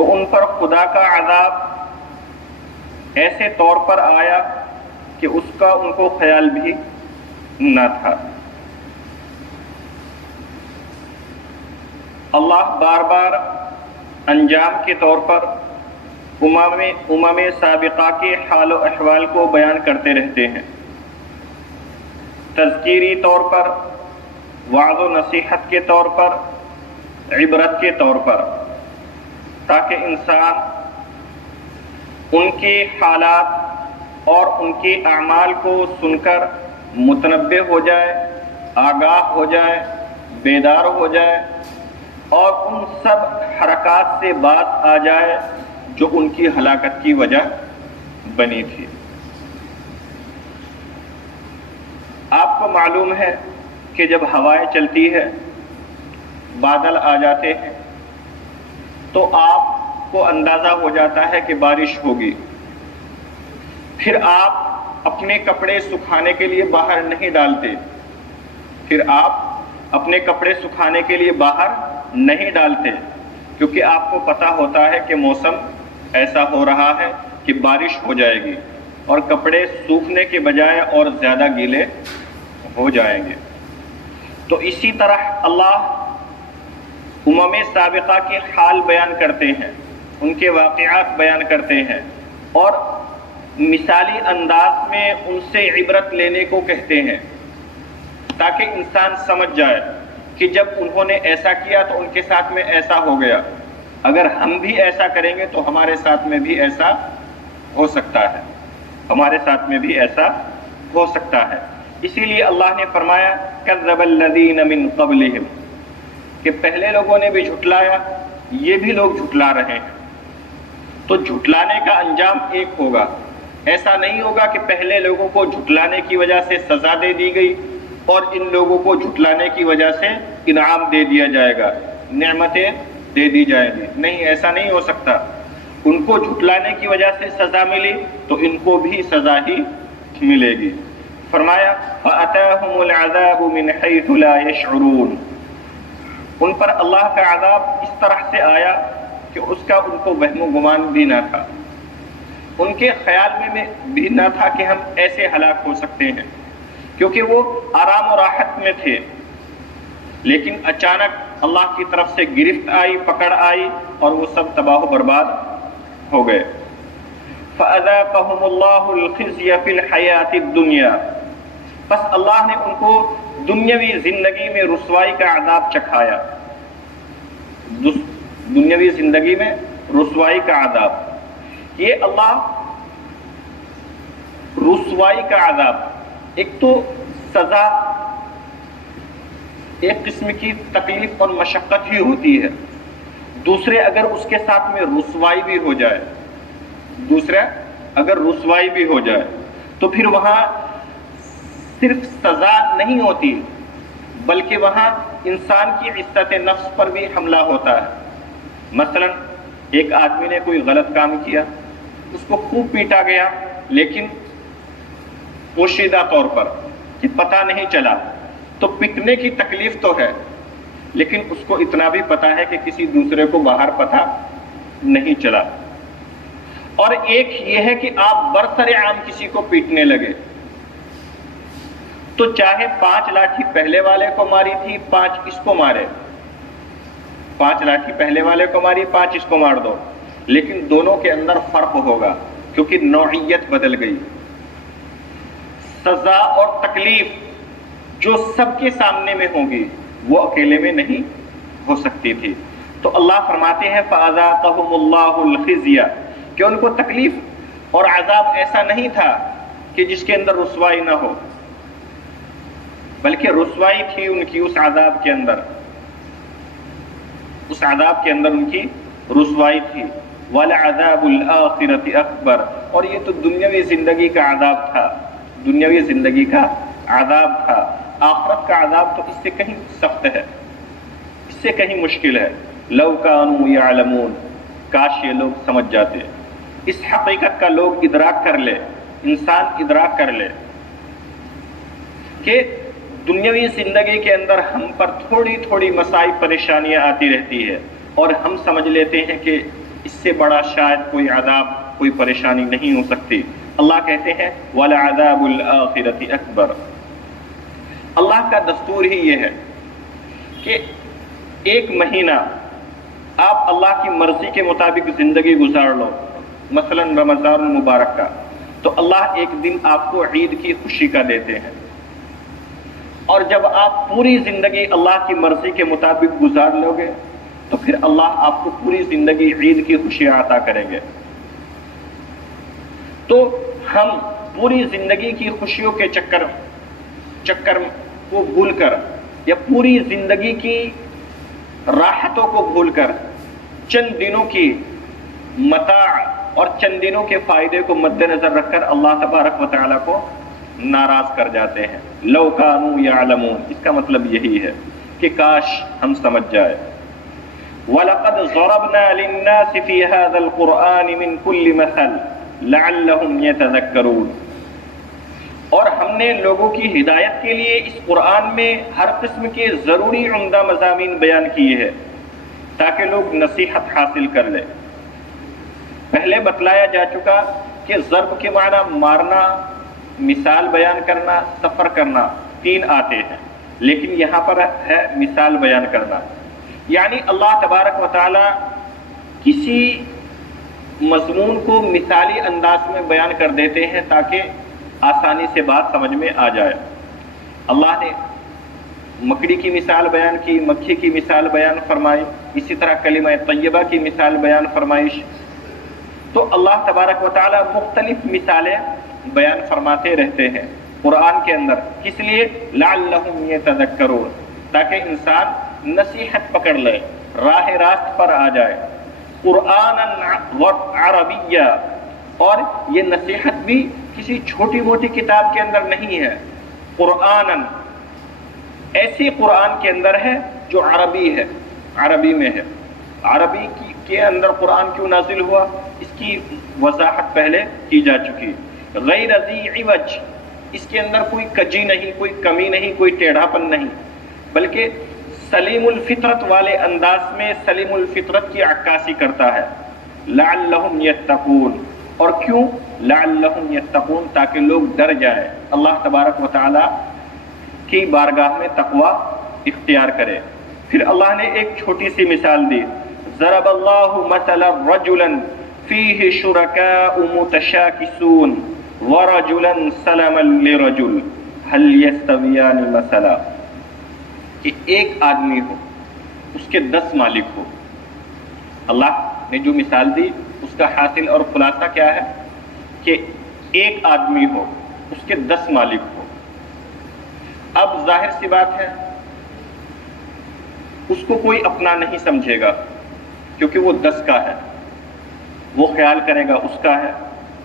تو ان پر خدا کا عذاب ایسے طور پر آیا کہ اس کا ان کو خیال بھی نہ تھا۔ اللہ بار بار انجام کے طور پر امم سابقہ کے حال و احوال کو بیان کرتے رہتے ہیں، تذکیری طور پر، وعظ و نصیحت کے طور پر، عبرت کے طور پر، تاکہ انسان ان کے حالات اور ان کے اعمال کو سن کر متنبہ ہو جائے، آگاہ ہو جائے، بیدار ہو جائے اور ان سب حرکات سے باز آ جائے جو ان کی ہلاکت کی وجہ بنی تھی۔ آپ کو معلوم ہے کہ جب ہوائیں چلتی ہے، بادل آ جاتے ہیں، تو آپ کو اندازہ ہو جاتا ہے کہ بارش ہوگی۔ پھر آپ اپنے کپڑے سکھانے کے لیے باہر نہیں ڈالتے، کیونکہ آپ کو پتہ ہوتا ہے کہ موسم ایسا ہو رہا ہے کہ بارش ہو جائے گی اور کپڑے سوکھنے کے بجائے اور زیادہ گیلے ہو جائیں گے۔ تو اسی طرح اللہ امم سابقہ کے حال بیان کرتے ہیں، ان کے واقعات بیان کرتے ہیں اور مثالی انداز میں ان سے عبرت لینے کو کہتے ہیں، تاکہ انسان سمجھ جائے کہ جب انہوں نے ایسا کیا تو ان کے ساتھ میں ایسا ہو گیا، اگر ہم بھی ایسا کریں گے تو ہمارے ساتھ میں بھی ایسا ہو سکتا ہے، اسی لیے اللہ نے فرمایا کذب الذین من قبلہم، کہ پہلے لوگوں نے بھی جھٹلایا، یہ بھی لوگ جھٹلا رہے ہیں۔ تو جھٹلانے کا انجام ایک ہوگا، ایسا نہیں ہوگا کہ پہلے لوگوں کو جھٹلانے کی وجہ سے سزا دے دی گئی اور ان لوگوں کو جھٹلانے کی وجہ سے انعام دے دیا جائے گا، نعمتیں دے دی جائیں گی، نہیں، ایسا نہیں ہو سکتا۔ ان کو جھٹلانے کی وجہ سے سزا ملی تو ان کو بھی سزا ہی ملے گی۔ فرمایا فَأَتَاهُمُ الْعَذَابُ مِنْ حَيْثُ لَا يَشْعُرُونَ، ان پر اللہ کا عذاب اس طرح سے آیا کہ اس کا ان کو وہم و گمان بھی نہ تھا، ان کے خیال میں بھی نہ تھا کہ ہم ایسے ہلاک ہو سکتے ہیں، کیونکہ وہ آرام و راحت میں تھے، لیکن اچانک اللہ کی طرف سے گرفت آئی، پکڑ آئی اور وہ سب تباہ و برباد ہو گئے۔ فَأَذَاقَهُمُ اللَّهُ الْخِزْيَ فِي الْحَيَاةِ الدُّنْيَا، بس اللہ نے ان کو دنیاوی زندگی میں رسوائی کا عذاب چکھایا، دنیاوی زندگی میں رسوائی کا عذاب۔ یہ اللہ رسوائی کا عذاب، ایک تو سزا ایک قسم کی تکلیف اور مشقت ہی ہوتی ہے، دوسرے اگر اس کے ساتھ میں رسوائی بھی ہو جائے تو پھر وہاں صرف سزا نہیں ہوتی بلکہ وہاں انسان کی عزت نفس پر بھی حملہ ہوتا ہے۔ مثلا ایک آدمی نے کوئی غلط کام کیا، اس کو خوب پیٹا گیا، لیکن پوشیدہ طور پر کہ پتہ نہیں چلا، تو پٹنے کی تکلیف تو ہے، لیکن اس کو اتنا بھی پتہ ہے کہ کسی دوسرے کو باہر پتہ نہیں چلا۔ اور ایک یہ ہے کہ آپ برسر عام کسی کو پیٹنے لگے، تو چاہے 5 لاٹھی پہلے والے کو ماری تھی، 5 اس کو مارے، 5 لاٹھی پہلے والے کو ماری، 5 اس کو مار دو، لیکن دونوں کے اندر فرق ہوگا کیونکہ نوعیت بدل گئی۔ سزا اور تکلیف جو سب کے سامنے میں ہوگی وہ اکیلے میں نہیں ہو سکتی تھی۔ تو اللہ فرماتے ہیں فَأَذَاقَهُمُ اللَّهُ الْخِزْيَ، کہ ان کو تکلیف اور عذاب ایسا نہیں تھا کہ جس کے اندر رسوائی نہ ہو، بلکہ رسوائی تھی ان کی اس عذاب کے اندر، ان کی رسوائی تھی۔ وَلَعَذَابُ الْآخِرَةِ أَكْبَرُ، اور یہ تو دنیاوی زندگی کا عذاب تھا، آخرت کا عذاب تو اس سے کہیں سخت ہے، اس سے کہیں مشکل ہے۔ لَوْ كَانُوا يَعْلَمُونَ، کاش یہ لوگ سمجھ جاتے، اس حقیقت کا لوگ ادراک کر لے، انسان ادراک کر لے کہ دنیاوی زندگی کے اندر ہم پر تھوڑی تھوڑی مسائل پریشانیاں آتی رہتی ہے اور ہم سمجھ لیتے ہیں کہ اس سے بڑا شاید کوئی عذاب، کوئی پریشانی نہیں ہو سکتی۔ اللہ کہتے ہیں وَلَعَذَابُ الْآخِرَةِ أَكْبَرُ۔ اللہ کا دستور ہی یہ ہے کہ ایک مہینہ آپ اللہ کی مرضی کے مطابق زندگی گزار لو، مثلا رمضان المبارک کا، تو اللہ ایک دن آپ کو عید کی خوشی کا دیتے ہیں، اور جب آپ پوری زندگی اللہ کی مرضی کے مطابق گزار لو گے تو پھر اللہ آپ کو پوری زندگی عید کی خوشیاں عطا کریں گے۔ تو ہم پوری زندگی کی خوشیوں کے چکر کو بھول کر، یا پوری زندگی کی راحتوں کو بھول کر، چند دنوں کی متاع اور چند دنوں کے فائدے کو مد نظر رکھ کر اللہ تبارک و تعالیٰ کو ناراض کر جاتے ہیں۔ لو کانوا یعلمون، اس کا مطلب یہی ہے کہ کاش ہم سمجھ جائے۔ وَلَقَدْ ضَرَبْنَا لِلنَّاسِ فِي هَذَا الْقُرْآنِ مِنْ كُلِّ مَثَلٍ لَعَلَّهُمْ يَتَذَكَّرُونَ، اور ہم نے لوگوں کی ہدایت کے لیے اس قرآن میں ہر قسم کے ضروری عمدہ مضامین بیان کیے ہیں تاکہ لوگ نصیحت حاصل کر لیں۔ پہلے بتلایا جا چکا کہ ضرب کے معنی مارنا، مثال بیان کرنا، سفر کرنا، 3 آتے ہیں، لیکن یہاں پر ہے مثال بیان کرنا، یعنی اللہ تبارک و تعالی کسی مضمون کو مثالی انداز میں بیان کر دیتے ہیں تاکہ آسانی سے بات سمجھ میں آ جائے۔ اللہ نے مکڑی کی مثال بیان کی، مکھی کی مثال بیان فرمائی، اسی طرح کلمہ طیبہ کی مثال بیان فرمائش۔ تو اللہ تبارک و تعالی مختلف مثالیں بیان فرماتے رہتے ہیں قرآن کے اندر، کس لیے؟ لعلہم یتذکرون، تاکہ انسان نصیحت پکڑ لے، راہ راست پر آ جائے۔ قرآناً عربیہ، اور یہ نصیحت بھی کسی چھوٹی موٹی کتاب کے اندر نہیں ہے، قرآناً ایسی قرآن کے اندر ہے جو عربی ہے، عربی میں ہے۔ عربی کے اندر قرآن کیوں نازل ہوا، اس کی وضاحت پہلے کی جا چکی۔ غیر ذی عوج، اس کے اندر کوئی کجی نہیں، کوئی کمی نہیں، کوئی ٹیڑھا پن نہیں، بلکہ سلیم الفطرت والے انداز میں سلیم الفطرت کی عکاسی کرتا ہے۔ لعلہم یتقون، اور کیوں؟ لعلہم یتقون، تاکہ لوگ ڈر جائیں، اللہ تبارک و تعالی کی بارگاہ میں تقوی اختیار کرے۔ پھر اللہ نے ایک چھوٹی سی مثال دی، ضرب اللہ مثلا رجلا فیہ شرکاء متشاکسون ورجلا سلما لرجل هل یستویان مثلا، کہ ایک آدمی ہو، اس کے 10 مالک ہو۔ اللہ نے جو مثال دی اس کا حاصل اور خلاصہ کیا ہے کہ ایک آدمی ہو، اس کے 10 مالک ہو۔ اب ظاہر سی بات ہے اس کو کوئی اپنا نہیں سمجھے گا، کیونکہ وہ 10 کا ہے، وہ خیال کرے گا اس کا ہے،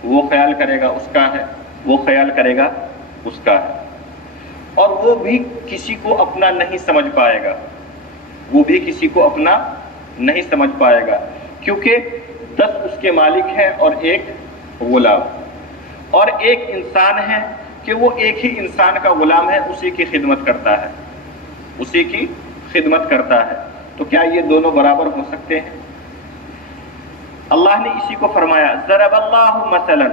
وہ خیال کرے گا اس کا ہے، وہ خیال کرے گا اس کا ہے، اور وہ بھی کسی کو اپنا نہیں سمجھ پائے گا، وہ بھی کسی کو اپنا نہیں سمجھ پائے گا، کیونکہ 10 اس کے مالک ہیں اور ایک غلام، اور ایک انسان ہے کہ وہ ایک ہی انسان کا غلام ہے، اسی کی خدمت کرتا ہے، اسی کی خدمت کرتا ہے۔ تو کیا یہ دونوں برابر ہو سکتے ہیں؟ اللہ نے اسی کو فرمایا، ضرب اللہ مثلا،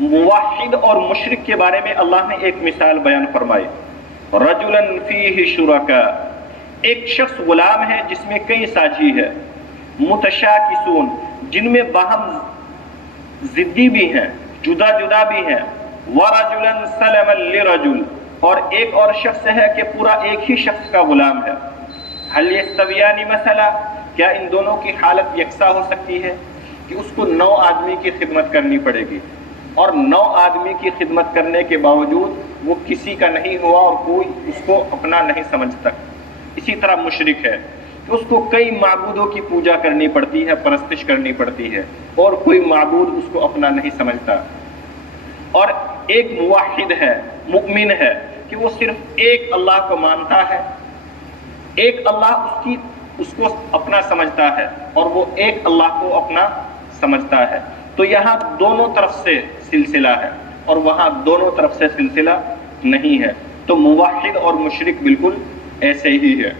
موحد اور مشرک کے بارے میں اللہ نے ایک مثال بیان فرمائی، رجلا فیہ شرکاء، ایک شخص غلام ہے جس میں کئی ساجی ہے، متشاکسون، جن میں باہم ضدی بھی ہیں، جدا جدا بھی ہیں، ورجلا سلما لرجل، اور ایک اور شخص ہے کہ پورا ایک ہی شخص کا غلام ہے۔ هل یستویان مثلا، کیا ان دونوں کی حالت یکساں ہو سکتی ہے کہ اس کو 9 آدمی کی خدمت کرنی پڑے گی، اور 9 آدمی کی خدمت کرنے کے باوجود وہ کسی کا نہیں ہوا اور کوئی اس کو اپنا نہیں سمجھتا۔ اسی طرح مشرک ہے کہ اس کو کئی معبودوں کی پوجا کرنی پڑتی ہے، پرستش کرنی پڑتی ہے، اور کوئی معبود اس کو اپنا نہیں سمجھتا۔ اور ایک موحد ہے، مؤمن ہے کہ وہ صرف ایک اللہ کو مانتا ہے، ایک اللہ اس کو اپنا سمجھتا ہے، اور وہ ایک اللہ کو اپنا سمجھتا ہے۔ تو یہاں دونوں طرف سے سلسلہ ہے اور وہاں دونوں طرف سے سلسلہ نہیں ہے۔ تو موحد اور مشرک بالکل ایسے ہی ہے،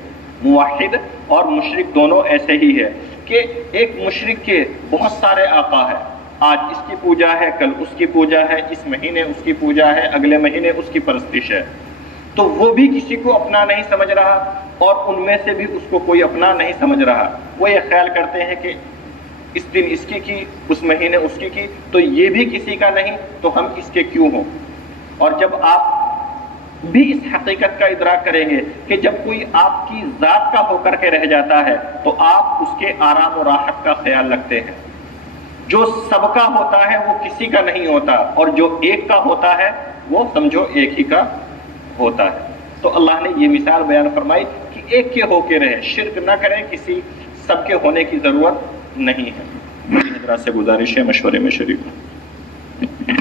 موحد اور مشرک دونوں ایسے ہی ہے کہ ایک مشرک کے بہت سارے آقا ہیں، آج اس کی پوجا ہے، کل اس کی پوجا ہے، اس مہینے اس کی پوجا ہے، اگلے مہینے اس کی پرستش ہے، تو وہ بھی کسی کو اپنا نہیں سمجھ رہا اور ان میں سے بھی اس کو کوئی اپنا نہیں سمجھ رہا۔ وہ یہ خیال کرتے ہیں کہ اس دن اس کی اس مہینے اس کی تو یہ بھی کسی کا نہیں تو ہم اس کے کیوں ہوں۔ اور جب آپ بھی اس حقیقت کا ادراک کریں گے کہ جب کوئی آپ کی ذات کا ہو کر کے رہ جاتا ہے تو آپ اس کے آرام و راحت کا خیال رکھتے ہیں۔ جو سب کا ہوتا ہے وہ کسی کا نہیں ہوتا، اور جو ایک کا ہوتا ہے وہ سمجھو ایک ہی کا ہوتا ہے۔ تو اللہ نے یہ مثال بیان فرمائی کہ ایک کے ہو کے رہے، شرک نہ کریں، کسی سب کے ہونے کی ضرورت نہیں ہے۔ حضرات سے گزارش ہے مشورے میں شریک ہوں۔